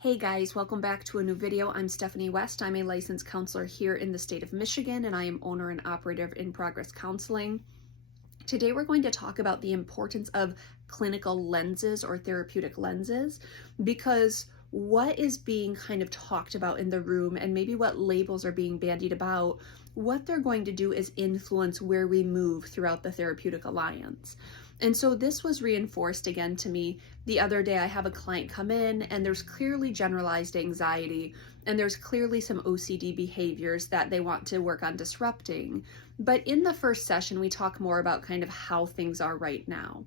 Hey guys, welcome back to a new video. I'm Stephanie West. I'm a licensed counselor here in the state of Michigan, and I am owner and operator of In Progress Counseling. Today we're going to talk about the importance of clinical lenses or therapeutic lenses, because what is being kind of talked about in the room and maybe what labels are being bandied about, what they're going to do is influence where we move throughout the therapeutic alliance. And so this was reinforced again to me the other day. I have a client come in and there's clearly generalized anxiety and there's clearly some OCD behaviors that they want to work on disrupting. But in the first session, we talk more about kind of how things are right now.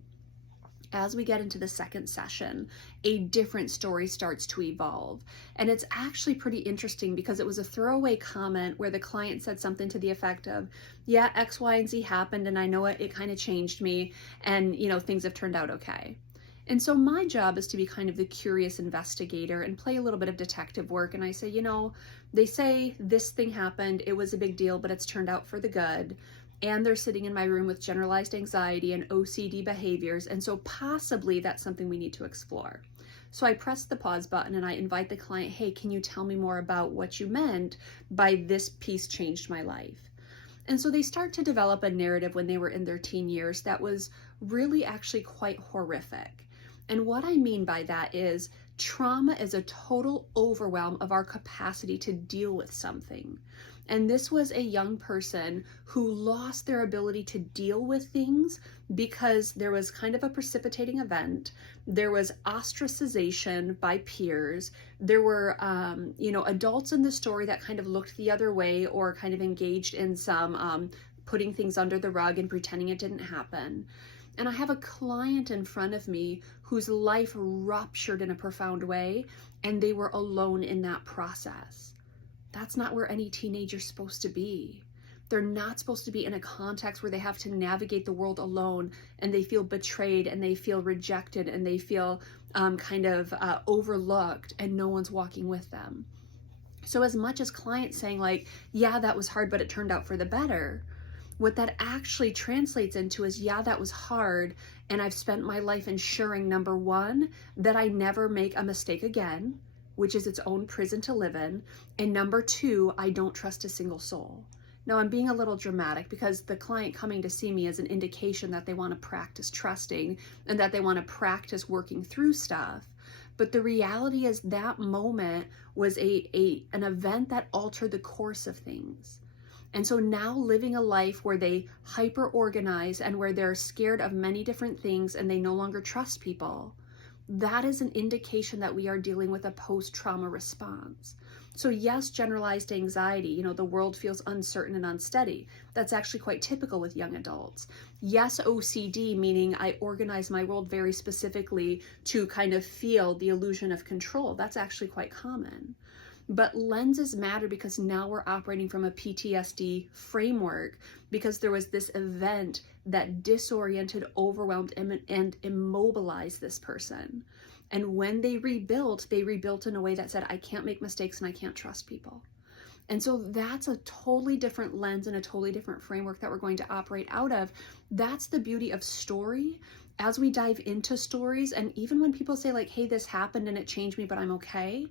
As we get into the second session, a different story starts to evolve. And it's actually pretty interesting because it was a throwaway comment where the client said something to the effect of, yeah, X, Y, and Z happened and I know it kind of changed me and, things have turned out okay. And so my job is to be kind of the curious investigator and play a little bit of detective work. And I say, they say this thing happened, it was a big deal, but it's turned out for the good. And they're sitting in my room with generalized anxiety and OCD behaviors, and so possibly that's something we need to explore. So I press the pause button and I invite the client, hey, can you tell me more about what you meant by this piece changed my life? And so they start to develop a narrative when they were in their teen years that was really actually quite horrific. And what I mean by that is trauma is a total overwhelm of our capacity to deal with something. And this was a young person who lost their ability to deal with things because there was kind of a precipitating event. There was ostracization by peers. There were, adults in the story that kind of looked the other way or kind of engaged in some putting things under the rug and pretending it didn't happen. And I have a client in front of me whose life ruptured in a profound way, and they were alone in that process. That's not where any teenager's supposed to be. They're not supposed to be in a context where they have to navigate the world alone and they feel betrayed and they feel rejected and they feel overlooked and no one's walking with them. So as much as clients saying like, yeah, that was hard, but it turned out for the better, what that actually translates into is, yeah, that was hard, and I've spent my life ensuring, number one, that I never make a mistake again, which is its own prison to live in, and number two, I don't trust a single soul. Now, I'm being a little dramatic because the client coming to see me is an indication that they want to practice trusting and that they want to practice working through stuff. But the reality is that moment was an event that altered the course of things. And so now living a life where they hyper-organize and where they're scared of many different things and they no longer trust people, that is an indication that we are dealing with a post-trauma response. So yes, generalized anxiety, the world feels uncertain and unsteady. That's actually quite typical with young adults. Yes, OCD, meaning I organize my world very specifically to kind of feel the illusion of control. That's actually quite common. But lenses matter because now we're operating from a PTSD framework because there was this event that disoriented, overwhelmed, and immobilized this person. And when they rebuilt in a way that said, I can't make mistakes and I can't trust people. And so that's a totally different lens and a totally different framework that we're going to operate out of. That's the beauty of story. As we dive into stories, and even when people say like, hey, this happened and it changed me, but I'm okay.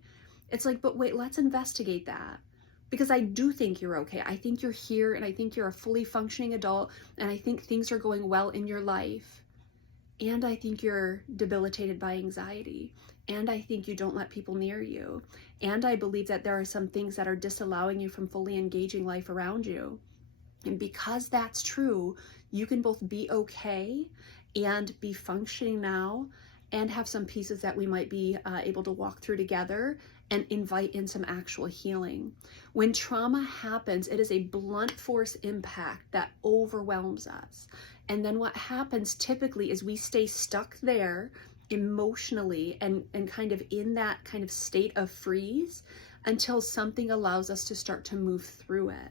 It's like, but wait, let's investigate that. Because I do think you're okay. I think you're here and I think you're a fully functioning adult and I think things are going well in your life. And I think you're debilitated by anxiety. And I think you don't let people near you. And I believe that there are some things that are disallowing you from fully engaging life around you. And because that's true, you can both be okay and be functioning now and have some pieces that we might be able to walk through together and invite in some actual healing. When trauma happens, it is a blunt force impact that overwhelms us. And then what happens typically is we stay stuck there emotionally and kind of in that kind of state of freeze until something allows us to start to move through it.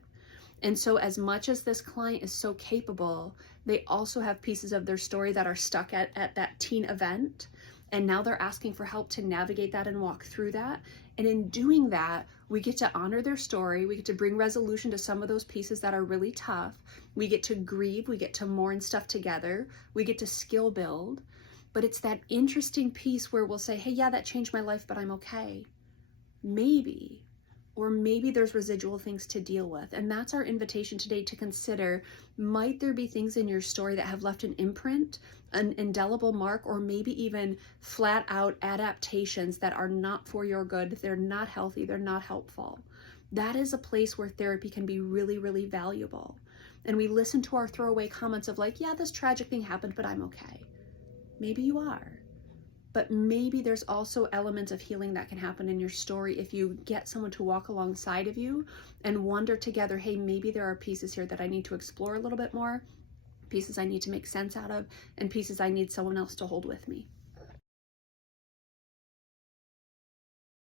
And so as much as this client is so capable, they also have pieces of their story that are stuck at that teen event. And now they're asking for help to navigate that and walk through that. And in doing that, we get to honor their story. We get to bring resolution to some of those pieces that are really tough. We get to grieve. We get to mourn stuff together. We get to skill build. But it's that interesting piece where we'll say, hey, yeah, that changed my life, but I'm okay. maybe, or maybe there's residual things to deal with. And that's our invitation today to consider, might there be things in your story that have left an imprint, an indelible mark, or maybe even flat out adaptations that are not for your good, they're not healthy, they're not helpful. That is a place where therapy can be really, really valuable. And we listen to our throwaway comments of like, yeah, this tragic thing happened, but I'm okay. Maybe you are. But maybe there's also elements of healing that can happen in your story if you get someone to walk alongside of you and wonder together, hey, maybe there are pieces here that I need to explore a little bit more, pieces I need to make sense out of, and pieces I need someone else to hold with me.